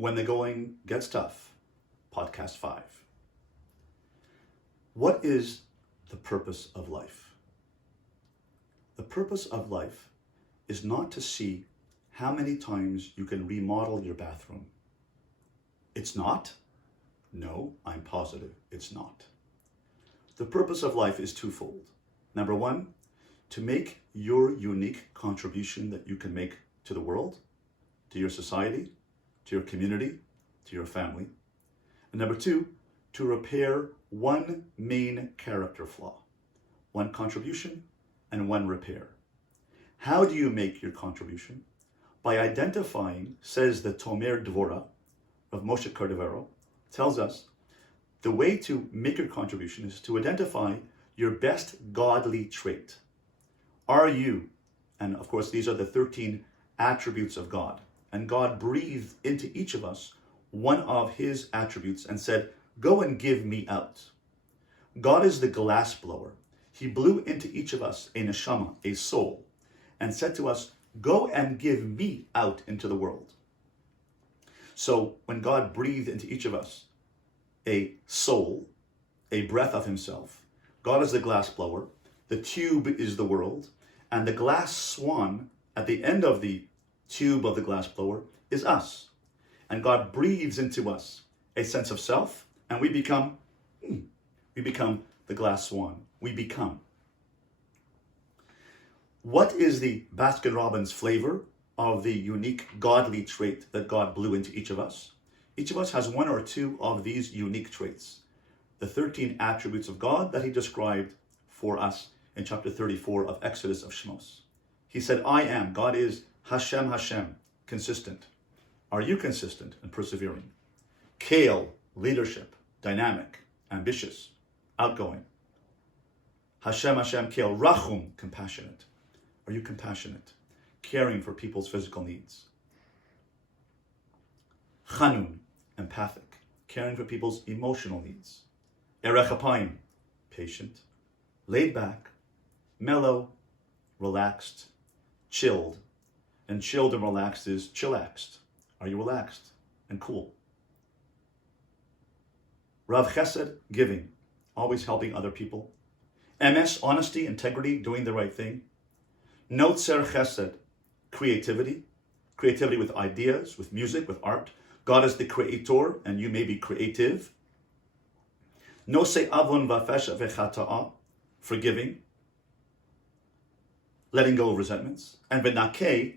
When the Going Gets Tough, Podcast 5. What is the purpose of life? The purpose of life is not to see how many times you can remodel your bathroom. It's not? No, I'm positive it's not. The purpose of life is twofold. Number one, to make your unique contribution that you can make to the world, to your society, to your community, to your family. And number two, to repair one main character flaw, one contribution and one repair. How do you make your contribution? By identifying, says the Tomer Dvora of Moshe Cordovero, tells us the way to make your contribution is to identify your best godly trait. Are you, and of course these are the 13 attributes of God, and God breathed into each of us one of his attributes and said, go and give me out. God is the glass blower. He blew into each of us a neshama, a soul, and said to us, go and give me out into the world. So when God breathed into each of us a soul, a breath of himself, God is the glass blower, the tube is the world, and the glass swan at the end of the tube of the glass blower is us. And God breathes into us a sense of self, and we become the glass swan. We become. What is the Baskin-Robbins flavor of the unique godly trait that God blew into each of us? Each of us has one or two of these unique traits. The 13 attributes of God that he described for us in chapter 34 of Exodus of Shmos. He said, I am. God is Hashem, Hashem, consistent. Are you consistent and persevering? Kale, leadership, dynamic, ambitious, outgoing. Hashem, Hashem, Kale, Rachum, compassionate. Are you compassionate? Caring for people's physical needs. Chanun, empathic, caring for people's emotional needs. Erech Apayim, patient. Laid back, mellow, relaxed, chilled. And chilled and relaxed is chillaxed. Are you relaxed and cool? Rav Chesed, giving, always helping other people. MS, honesty, integrity, doing the right thing. Notzer Chesed, creativity with ideas, with music, with art. God is the creator, and you may be creative. Nosei avon vafesha vechata'a, forgiving, letting go of resentments. And v'nakei,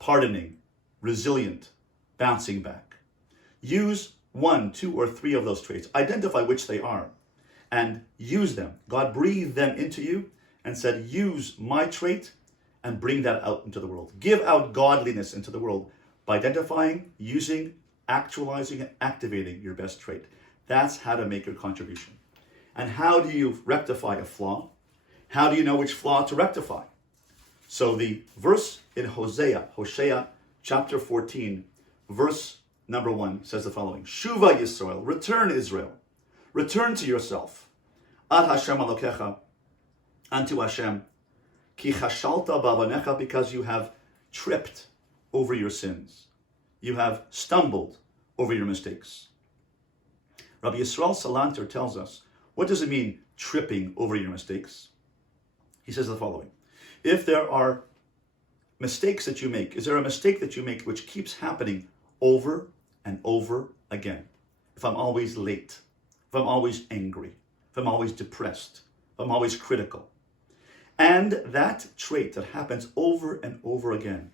pardoning, resilient, bouncing back. Use 1, 2, or 3 of those traits. Identify which they are and use them. God breathed them into you and said, use my trait and bring that out into the world. Give out godliness into the world by identifying, using, actualizing, and activating your best trait. That's how to make your contribution. And how do you rectify a flaw? How do you know which flaw to rectify? So the verse in Hosea chapter 14, verse number 1 says the following. Shuva Yisrael, return Israel, return to yourself. Ad Hashem Elokecha, unto Hashem. Ki chashalta ba'avanecha, because you have tripped over your sins. You have stumbled over your mistakes. Rabbi Yisrael Salanter tells us, what does it mean, tripping over your mistakes? He says the following. If there are mistakes that you make, is there a mistake that you make which keeps happening over and over again? If I'm always late, if I'm always angry, if I'm always depressed, if I'm always critical. And that trait that happens over and over again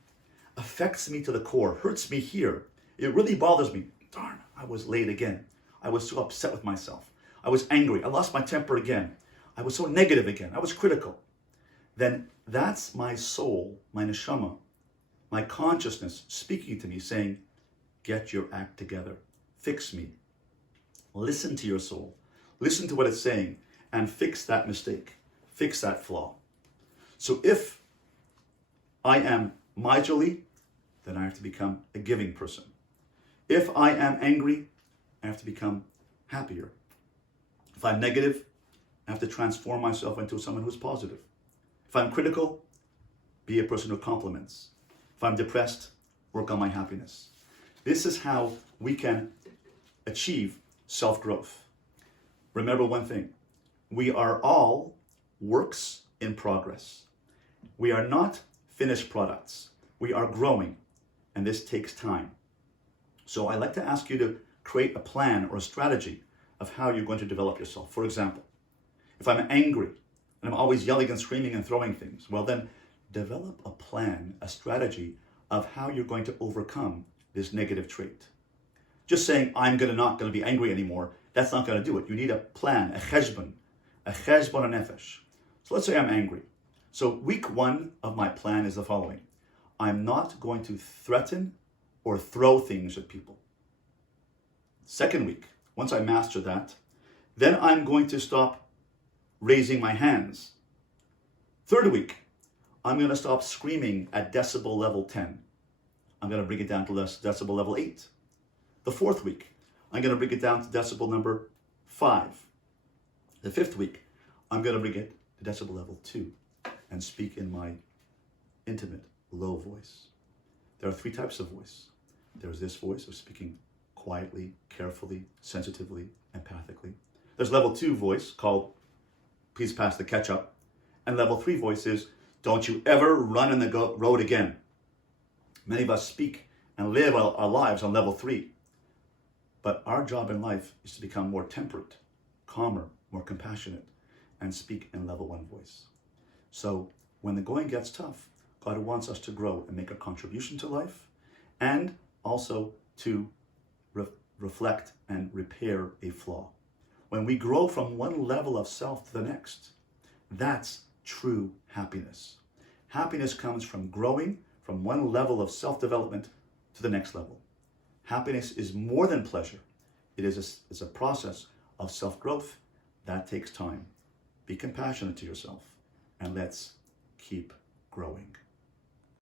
affects me to the core, hurts me here. It really bothers me. Darn, I was late again. I was so upset with myself. I was angry. I lost my temper again. I was so negative again. I was critical. Then that's my soul, my neshama, my consciousness speaking to me saying, get your act together. Fix me. Listen to your soul. Listen to what it's saying and fix that mistake. Fix that flaw. So if I am miserly, then I have to become a giving person. If I am angry, I have to become happier. If I'm negative, I have to transform myself into someone who's positive. If I'm critical, be a person who compliments. If I'm depressed, work on my happiness. This is how we can achieve self-growth. Remember one thing, we are all works in progress. We are not finished products. We are growing, and this takes time. So I like to ask you to create a plan or a strategy of how you're going to develop yourself. For example, if I'm angry and I'm always yelling and screaming and throwing things, well then develop a plan, a strategy of how you're going to overcome this negative trait. Just saying, I'm not going to be angry anymore, that's not going to do it. You need a plan, a cheshbon nefesh. So let's say I'm angry. So week 1 of my plan is the following. I'm not going to threaten or throw things at people. Second week, once I master that, then I'm going to stop raising my hands. Third week, I'm going to stop screaming at decibel level 10. I'm going to bring it down to decibel level 8. The fourth week, I'm going to bring it down to decibel number 5. The fifth week, I'm going to bring it to decibel level 2 and speak in my intimate, low voice. There are 3 types of voice. There's this voice of speaking quietly, carefully, sensitively, empathically. There's level 2 voice called, please pass the ketchup. And level 3 voice is, don't you ever run in the road again. Many of us speak and live our lives on level 3. But our job in life is to become more temperate, calmer, more compassionate, and speak in level 1 voice. So when the going gets tough, God wants us to grow and make a contribution to life, and also to reflect and repair a flaw. When we grow from one level of self to the next, that's true happiness. Happiness comes from growing from one level of self-development to the next level. Happiness is more than pleasure. It's a process of self-growth that takes time. Be compassionate to yourself, and let's keep growing.